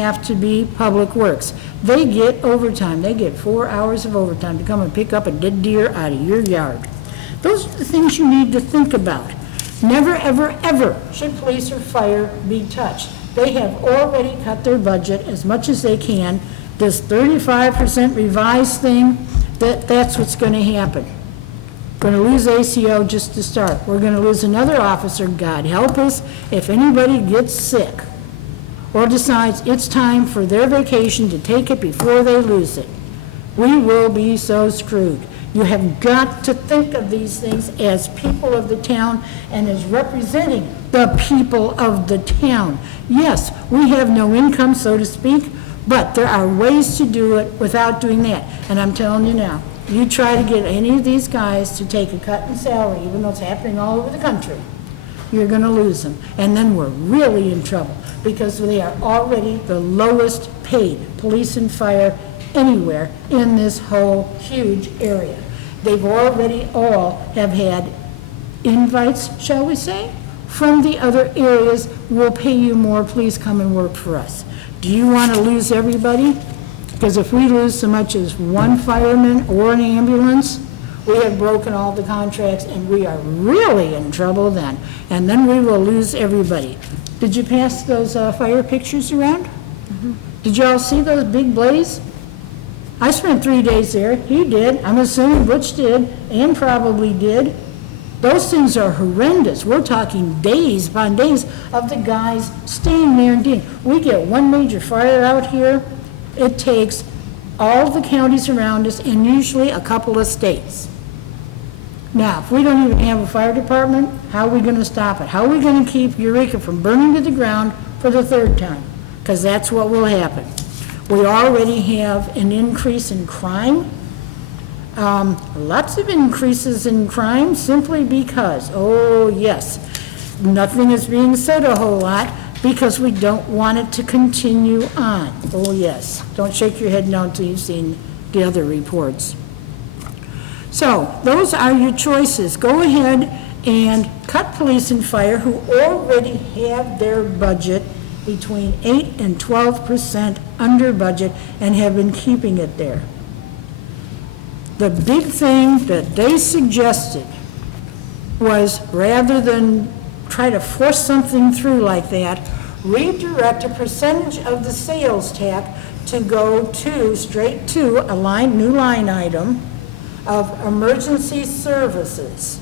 have to be Public Works. They get overtime. They get 4 hours of overtime to come and pick up a dead deer out of your yard. Those are the things you need to think about. Never, ever, ever should police or fire be touched. They have already cut their budget as much as they can. This 35% revised thing, that's what's going to happen. Going to lose ACO just to start. We're going to lose another officer, God help us, if anybody gets sick or decides it's time for their vacation to take it before they lose it. We will be so screwed. You have got to think of these things as people of the town and as representing the people of the town. Yes, we have no income, so to speak, but there are ways to do it without doing that. And I'm telling you now, you try to get any of these guys to take a cut in salary, even though it's happening all over the country, you're going to lose them. And then we're really in trouble because they are already the lowest paid police and fire anywhere in this whole huge area. They've already all have had invites, shall we say, from the other areas. We'll pay you more, please come and work for us. Do you want to lose everybody? Because if we lose so much as one fireman or an ambulance, we have broken all the contracts and we are really in trouble then. And then we will lose everybody. Did you pass those fire pictures around? Mm-hmm. Did you all see those big blaze? I spent 3 days there. He did. I'm assuming Butch did and probably did. Those things are horrendous. We're talking days upon days of the guys staying there and doing. We get one major fire out here. It takes all the counties around us and usually a couple of states. Now, if we don't even have a fire department, how are we going to stop it? How are we going to keep Eureka from burning to the ground for the third time? Because that's what will happen. We already have an increase in crime. Lots of increases in crime simply because, oh yes, nothing is being said a whole lot because we don't want it to continue on. Oh yes, don't shake your head no until you've seen the other reports. So those are your choices. Go ahead and cut police and fire who already have their budget between 8 and 12% under budget and have been keeping it there. The big thing that they suggested was, rather than try to force something through like that, redirect a percentage of the sales tax to go to, straight to a new line item of emergency services.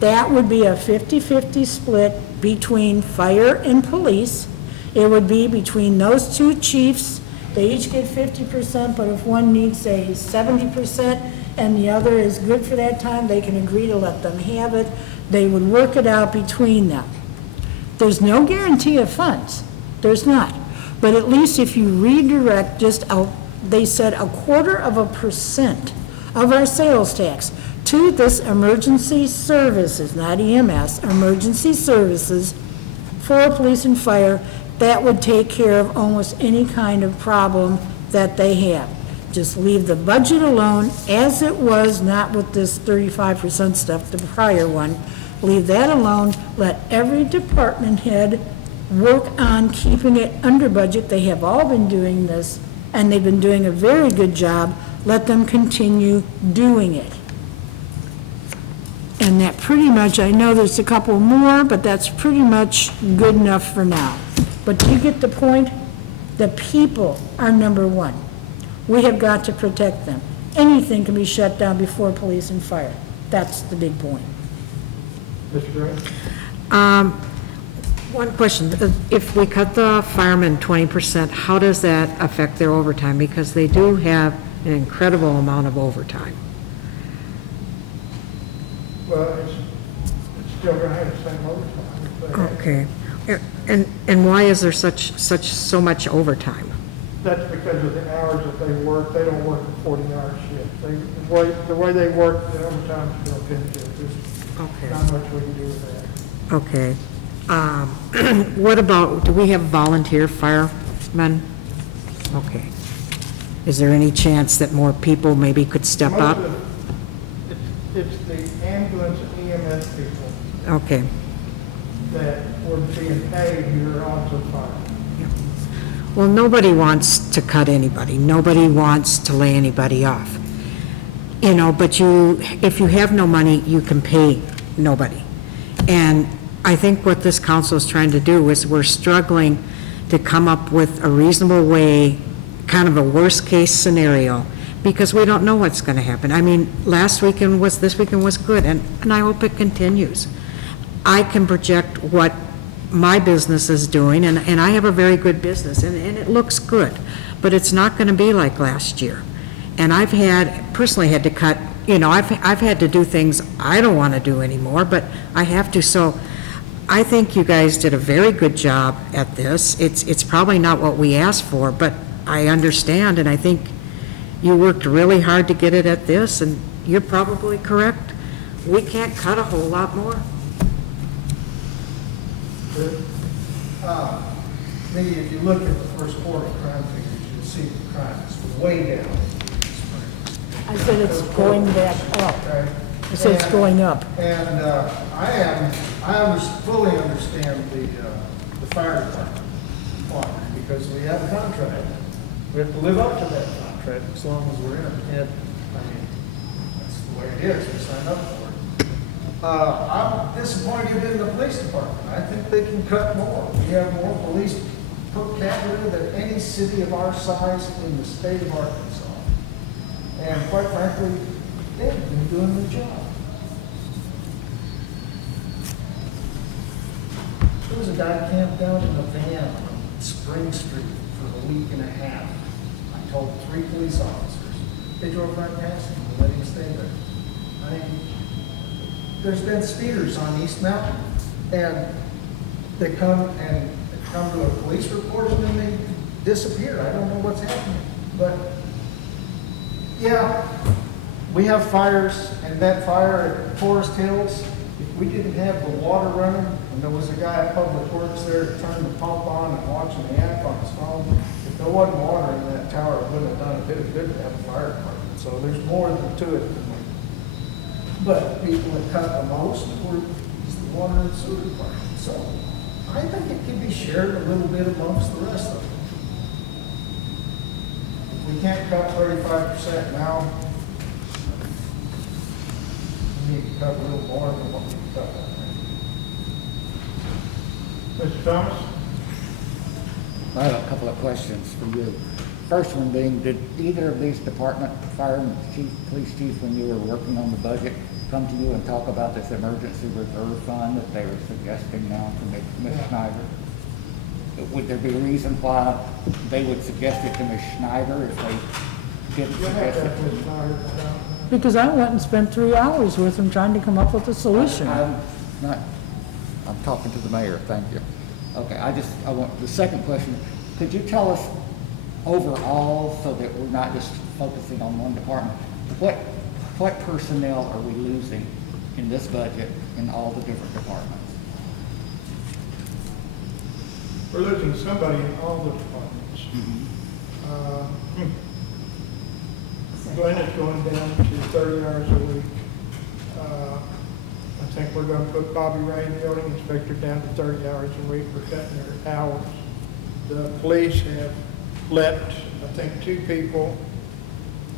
That would be a 50-50 split between fire and police. It would be between those two chiefs. They each get 50%, but if one needs, say, 70% and the other is good for that time, they can agree to let them have it. They would work it out between them. There's no guarantee of funds. There's not. But at least if you redirect they said 1/4% of our sales tax to this emergency services, not EMS, emergency services for police and fire, that would take care of almost any kind of problem that they have. Just leave the budget alone as it was, not with this 35% stuff, the prior one. Leave that alone. Let every department head work on keeping it under budget. They have all been doing this, and they've been doing a very good job. Let them continue doing it. And that pretty much, I know there's a couple more, but that's pretty much good enough for now. But do you get the point? The people are number one. We have got to protect them. Anything can be shut down before police and fire. That's the big point. Mr. Grant? One question. If we cut the firemen 20%, how does that affect their overtime? Because they do have an incredible amount of overtime. Well, it's still going to have the same overtime. Okay. And why is there so much overtime? That's because of the hours that they work. They don't work a 40-hour shift. The way they work, the overtime is built into it. There's Okay. not much we can do with that. Okay. What about, do we have volunteer firemen? Okay. Is there any chance that more people maybe could step up? It's the ambulance EMS people Okay. that were being paid who are also fired. Well, nobody wants to cut anybody. Nobody wants to lay anybody off. You know, but if you have no money, you can pay nobody. And I think what this council is trying to do is we're struggling to come up with a reasonable way, kind of a worst-case scenario, because we don't know what's going to happen. I mean, this weekend was good, and I hope it continues. I can project what my business is doing, and I have a very good business, and it looks good, but it's not going to be like last year. And I've personally had to cut, you know, I've had to do things I don't want to do anymore, but I have to. So I think you guys did a very good job at this. It's probably not what we asked for, but I understand, and I think you worked really hard to get it at this, and you're probably correct. We can't cut a whole lot more. Maybe if you look at the first quarter crime figures, you'll see the crime is way down. I said it's going back up. Okay? I said it's going up. And fully understand the fire department part, because we have a contract. We have to live up to that contract as long as we're in it. And, I mean, that's the way it is, we signed up for it. I'm disappointed in the police department. I think they can cut more. We have more police per capita than any city of our size in the state of Arkansas. And quite frankly, they've been doing their job. There was a guy camped out in a van on Spring Street for a week and a half. I told 3 police officers. They drove right past him and let him stay there. I mean, there's been speeders on East Mountain, and they come to a police report and then they disappear. I don't know what's happening. But yeah, we have fires, and that fire at Forest Hills, if we didn't have the water running, and there was a guy at Public Works there to turn the pump on and watching the app on his phone, if there wasn't water in that tower, it wouldn't have done a bit of good to have a fire department. So there's more to it than we. But people that cut the most were the water and sewer department. So I think it can be shared a little bit amongst the rest of them. If we can't cut 35% now, we need to cut a little more than what we cut. Mr. Thomas? I have a couple of questions for you. First one being, did either of these department, fire and chief, police chief, when you were working on the budget, come to you and talk about this emergency reserve fund that they were suggesting now to Ms. Schneider? Would there be a reason why they would suggest it to Ms. Schneider if they didn't suggest it? Because I went and spent 3 hours with them trying to come up with a solution. I'm talking to the mayor, thank you. Okay, I want, the second question, could you tell us overall, so that we're not just focusing on one department, what personnel are we losing in this budget in all the different departments? We're losing somebody in all the departments. Glenn is going down to 30 hours a week. I think we're going to put Bobby Ray, the building inspector, down to 30 hours a week. We're cutting their hours. The police have let, I think, 2 people.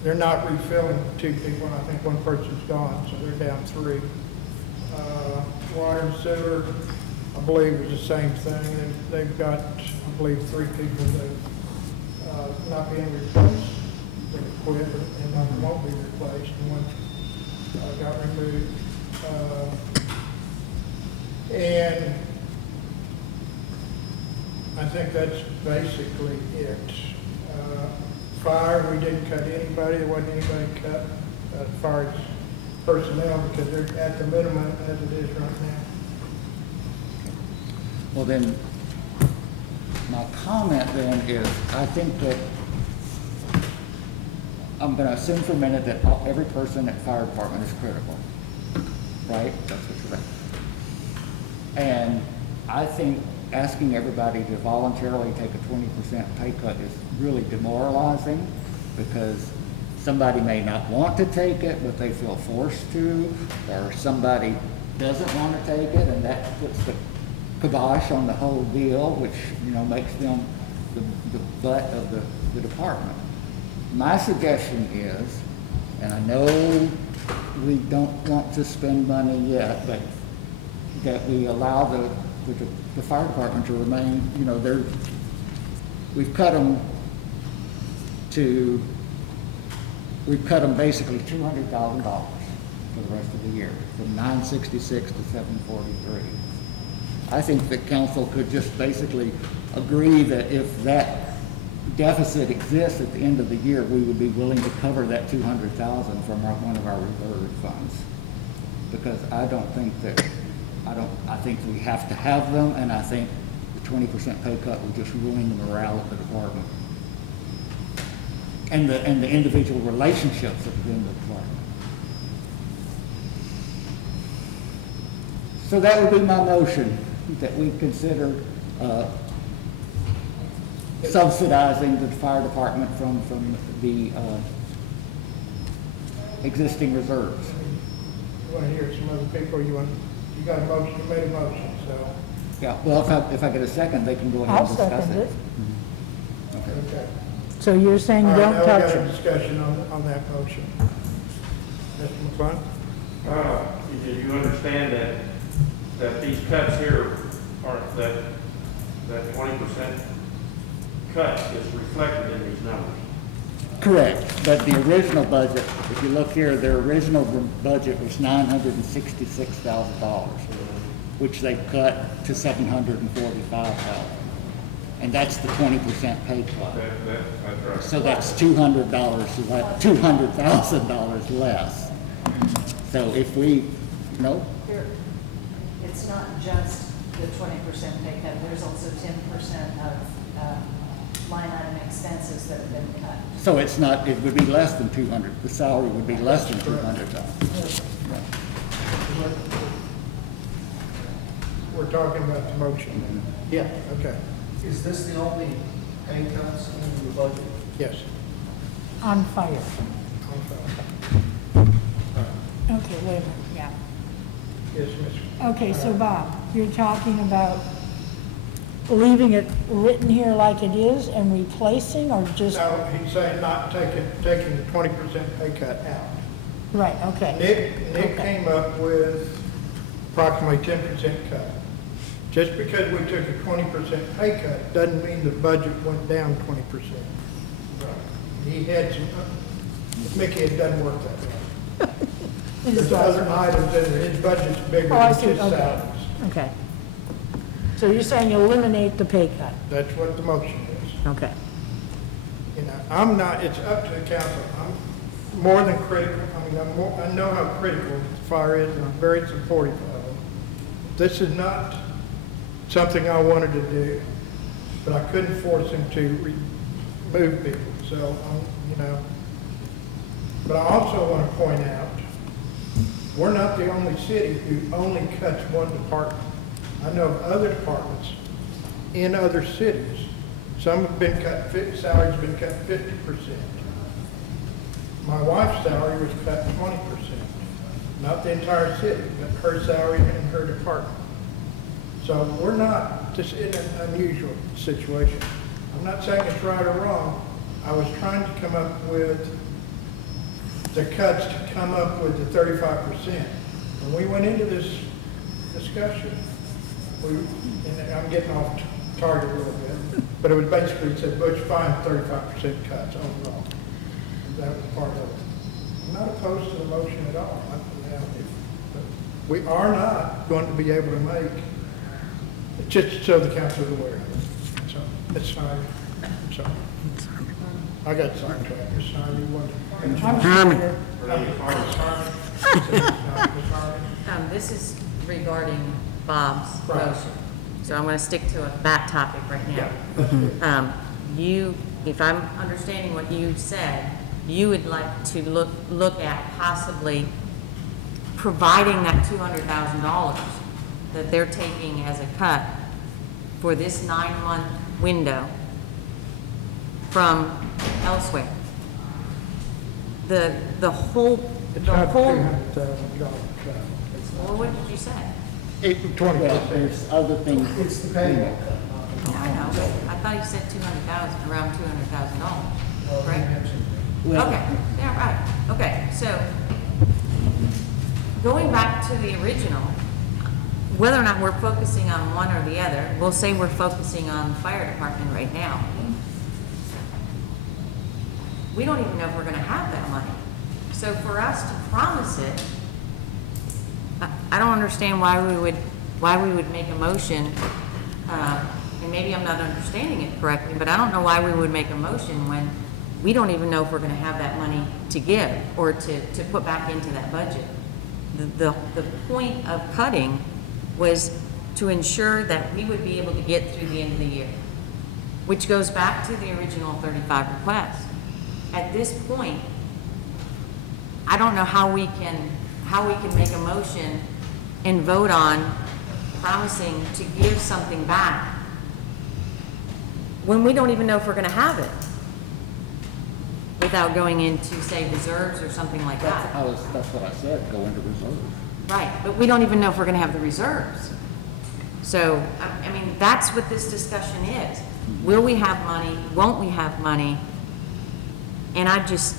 They're not refilling 2 people, and I think 1 person's gone, so they're down 3. Water and sewer, I believe, is the same thing. They've got, I believe, 3 people that not being replaced. They quit, and none won't be replaced, and 1 got removed. And I think that's basically it. Fire, we didn't cut anybody. There wasn't anybody cut as far as personnel, because they're at the minimum as it is right now. Well then, my comment then is, I think that, I'm gonna assume for a minute that every person at fire department is critical, right? That's what you're saying. And I think asking everybody to voluntarily take a 20% pay cut is really demoralizing, because somebody may not want to take it, but they feel forced to, or somebody doesn't want to take it, and that puts the kibosh on the whole deal, which, you know, makes them the butt of the department. My suggestion is, and I know we don't want to spend money yet, but that we allow the fire department to remain, you know, we've cut them basically $200,000 for the rest of the year, from 966 to 743. I think the council could just basically agree that if that deficit exists at the end of the year, we would be willing to cover that 200,000 from one of our reserve funds. Because I think we have to have them, and I think the 20% pay cut will just ruin the morale of the department. And the individual relationships within the department. So that would be my motion, that we consider subsidizing the fire department from the existing reserves. You want to hear some other people, you got a motion, you made a motion, so, Yeah, well, if I get a second, they can go ahead I'll and discuss second it. it. okay. So you're saying All right, don't now we touch got a it? discussion on that motion. Mr. McClung? Do you understand that these cuts here are, that 20% cut is reflected in these numbers? Correct, but the original budget, if you look here, their original budget was $966,000, which they cut to $745,000. And that's the 20% pay cut. That's right. So that's $200,000 less. So if we, no, It's not just the 20% pay cut, there's also 10% of line item expenses that have been cut. so it's not, it would be less than 200, the salary would be less than 200,000. We're talking about the motion. Yeah. Okay, Is this the only pay cuts in the budget? yes. On fire. Okay, Okay, wait a minute, yeah. Yes, Ms. Okay, so Bob, you're talking about leaving it written here like it is and replacing, or just, No, he's saying not taking the 20% pay cut out. right, okay. Nick came up with approximately 10% cut. Just because we took a 20% pay cut doesn't mean the budget went down 20%. He had some, Mickey, it doesn't work that way. There's other items in there, his budget's bigger Oh, I than see, his okay, salaries. okay. So you're saying you eliminate the pay cut, That's what the motion is. okay. You know, I'm not, it's up to the council. I'm more than critical. I mean, I know how critical the fire is, and I'm very supportive of it. This is not something I wanted to do, but I couldn't force him to remove people, so, you know. But I also want to point out, we're not the only city who only cuts one department. I know of other departments in other cities. Some have been cut, salary's been cut 50%. My wife's salary was cut 20%. Not the entire city, but her salary and her department. So we're not just in an unusual situation. I'm not saying it's right or wrong. I was trying to come up with the cuts to come up with the 35%. When we went into this discussion, and I'm getting off target a little bit, but it was basically said, Butch, find 35% cuts overall. That was part of it. I'm not opposed to the motion at all. We are not going to be able to make, just so the council is aware of it. So, it's fine. I'm sorry. I got sidetracked. Ms. Harmon, you want to? This is regarding Bob's Right. motion. So I'm going to stick to that topic right now. You, if I'm understanding what you said, you would like to look at possibly providing that $200,000 that they're taking as a cut for this 9-month window It's not $200,000 cut. Well, what did you say? 20%. Well, there's other things. It's the payroll cut, not the I know, but thought he said 200,000, around $200,000, Well, right? you mentioned Okay, yeah, right, okay, so, going back to the original, whether or not we're focusing on one or the other, we'll say we're focusing on the fire department right now. We don't even know if we're gonna have that money. So for us to promise it, I don't understand why we would make a motion, and maybe I'm not understanding it correctly, but I don't know why we would make a motion when we don't even know if we're gonna have that money to give or to put back into that budget. The point of cutting was to ensure that we would be able to get through the end of the year, which goes back to the original 35 request. At this point, I don't know how we can make a motion and vote on promising to give something back when we don't even know if we're gonna have it without going into, say, reserves or something like that. That's what I said, go into reserve. Right, but we don't even know if we're gonna have the reserves. So, I mean, that's what this discussion is. Will we have money? Won't we have money? And I just,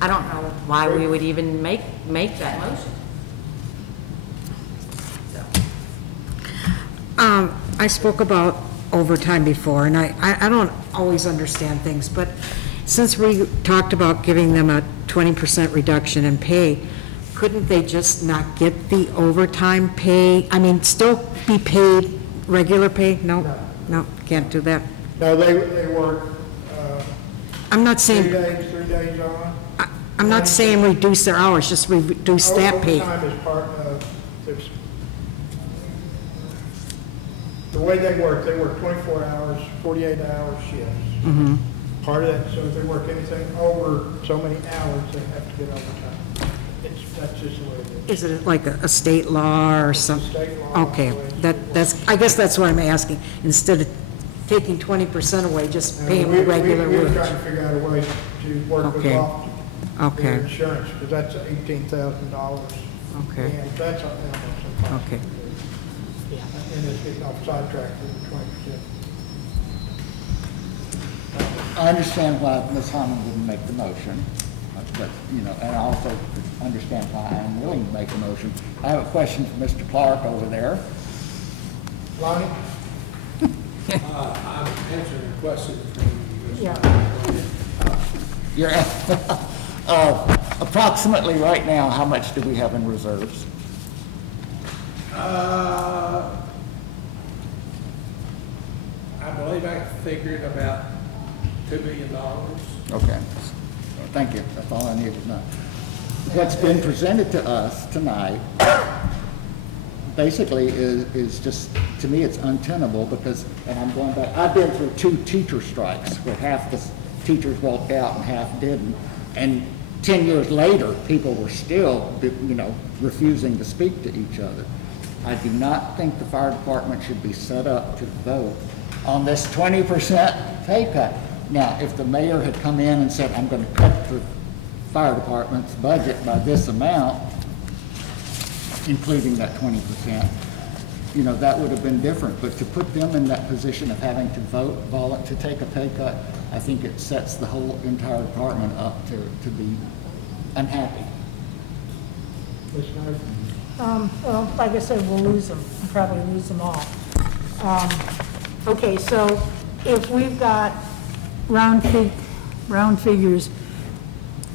I don't know why we would even make that motion. So. I spoke about overtime before, and I don't always understand things, but since we talked about giving them a 20% reduction in pay, couldn't they just not get the overtime pay? I mean, still be paid regular pay? No, can't do that. No, they work, I'm not 3 saying, days on. I'm not saying reduce their hours, just reduce that pay. Overtime is part of, the way they work 24 hours, 48-hour shifts. Part of that, so if they work anything over so many hours, they have to get overtime. That's just the way it is. Is it like a state law or something? State law. Okay, that's, I guess that's what I'm asking. Instead of taking 20% away, just pay them a regular We're wage. trying to figure out a way to work with Okay. Lofton, Okay. their insurance, because that's $18,000. Okay. And that's almost Okay. And it's getting off sidetracked with the 20%. I understand why Ms. Harmon didn't make the motion, but, and I also understand why I'm willing to make the motion. I have a question for Mr. Clark over there. Lonnie? I'm answering a question from you. You're, approximately right now, how much do we have in reserves? I believe I figured about $2 million. Okay, thank you, that's all I needed to know. What's been presented to us tonight basically is just, to me, it's untenable because, and I'm going back, I've been through 2 teacher strikes where half the teachers walked out and half didn't. And 10 years later, people were still, refusing to speak to each other. I do not think the fire department should be set up to vote on this 20% pay cut. Now, if the mayor had come in and said, I'm going to cut the fire department's budget by this amount, including that 20%, that would have been different. But to put them in that position of having to vote, to take a pay cut, I think it sets the whole entire department up to be unhappy. Ms. Snyder? Well, like I said, we'll lose them, we'll probably lose them all. Okay, so if we've got round figures,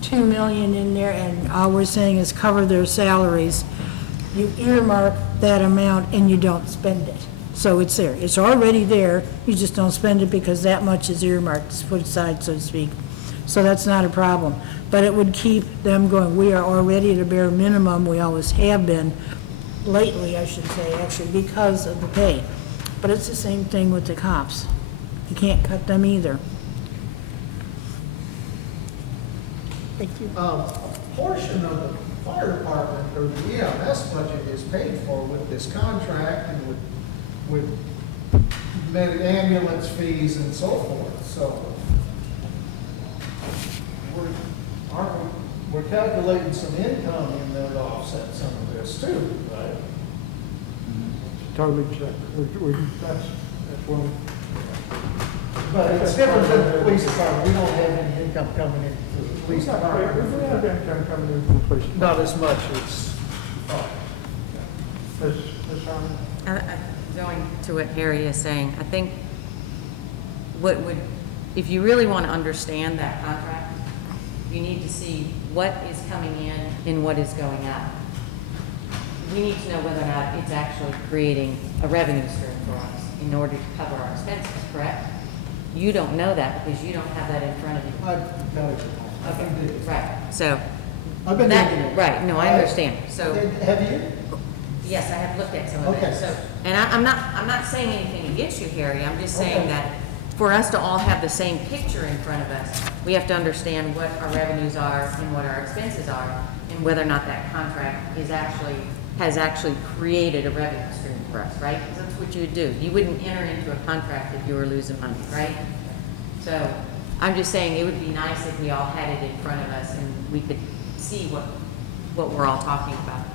2 million in there, and all we're saying is cover their salaries, you earmark that amount and you don't spend it. So it's there, it's already there, you just don't spend it because that much is earmarked, it's put aside, so to speak. So that's not a problem. But it would keep them going. We are already at a bare minimum, we always have been, lately, I should say, actually, because of the pay. But it's the same thing with the cops. You can't cut them either. Thank you. A portion of the fire department or the EMS budget is paid for with this contract and with ambulance fees and so forth, so we're calculating some income in there to offset some of this too, right? totally separate. That's one. But it's different than the police department. We don't have any income coming in from the police We have department. income coming in from the police. Not as much as, Ms. Harmon? Going to what Harry is saying, I think what would, if you really want to understand that contract, you need to see what is coming in and what is going out. We need to know whether or not it's actually creating a revenue stream for us in order to cover our expenses, correct? You don't know that because you don't have that in front of you. I've got it. Okay, right, so. I've been that- looking at it. Right, no, I understand, so. Have you? Yes, I have looked at some of Okay. it, so, and I'm not saying anything against you, Harry, I'm just saying Okay. that for us to all have the same picture in front of us, we have to understand what our revenues are and what our expenses are, and whether or not that contract has actually created a revenue stream for us, right? Because that's what you would do. You wouldn't enter into a contract if you were losing money, right? So, I'm just saying it would be nice if we all had it in front of us and we could see what we're all talking about.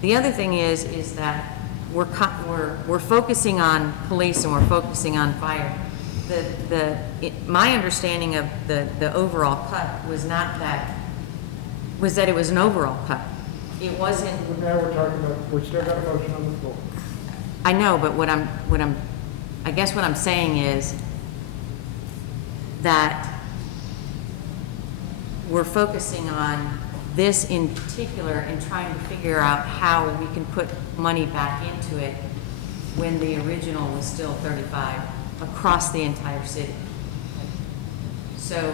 The other thing is that we're focusing on police and we're focusing on fire. My understanding of the overall cut was that it was an overall cut. It wasn't, Now we're talking about, we still got a motion on the floor. I know, but I guess what I'm saying is that we're focusing on this in particular and trying to figure out how we can put money back into it when the original was still 35 across the entire city. So,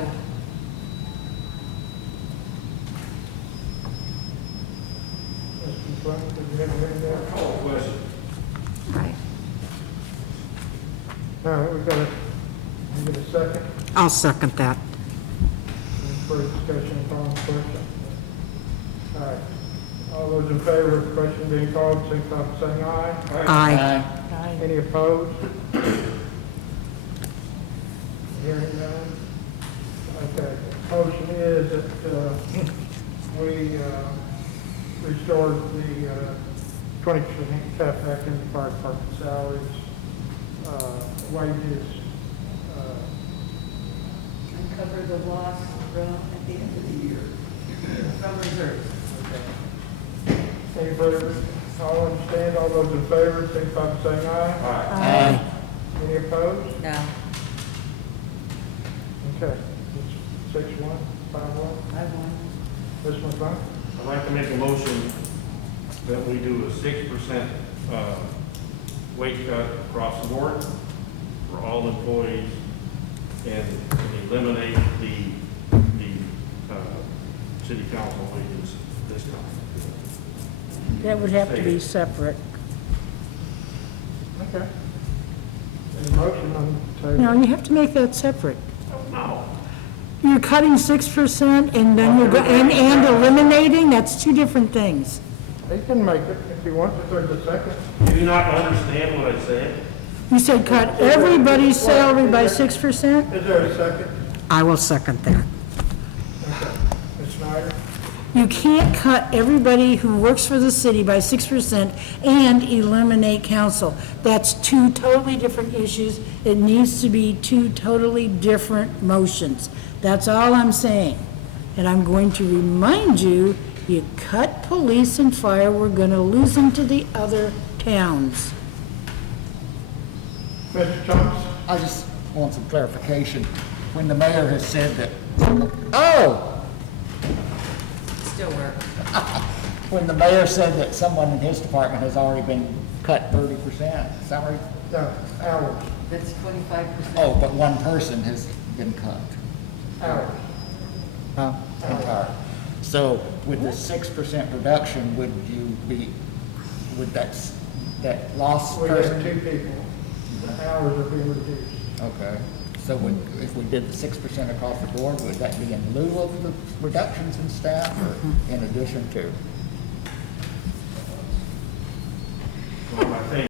Mr. Frank, did you have anything there? Call the question. right. All right, we've got we get a second. I'll second that. Any further discussion upon the question? All right. All those in favor of the question being called, signify by saying aye. Aye. Any opposed? Hearing none? Okay, motion is that we restore the 20% cut back in the fire department salaries, wages. And cover the loss from at the end of the year from reserves. Any further? All understand, all those in favor, signify by saying aye. Aye. Any opposed? No. Okay, it's 6-1, 5-1. I won. This one's fine? I'd like to make a motion that we do a 6% wage cut across the board for all employees and eliminate the city council wages this time. That would have to be separate. Okay. Any motion on the table? No, you have to make that separate. No. You're cutting 6% and then you're, and eliminating, that's two different things. He can make it if he wants to, there's a second. Do you not understand what I said? You said cut everybody's salary by 6%? Is there a second? I will second that. Okay. Ms. Snyder? You can't cut everybody who works for the city by 6% and eliminate council. That's two totally different issues. It needs to be two totally different motions. That's all I'm saying. And I'm going to remind you, you cut police and fire, we're gonna lose them to the other towns. Mr. Thomas? I just want some clarification. When the mayor has said that, oh! Still work. When the mayor said that someone in his department has already been cut 30% salary, No, hours. That's 25%. oh, but one person has been cut. Hours. Huh? Entire. So with the 6% reduction, would that lost We have person? two people. The hours are being reduced. Okay, so if we did the 6% across the board, would that be in lieu of the reductions in staff or in addition to?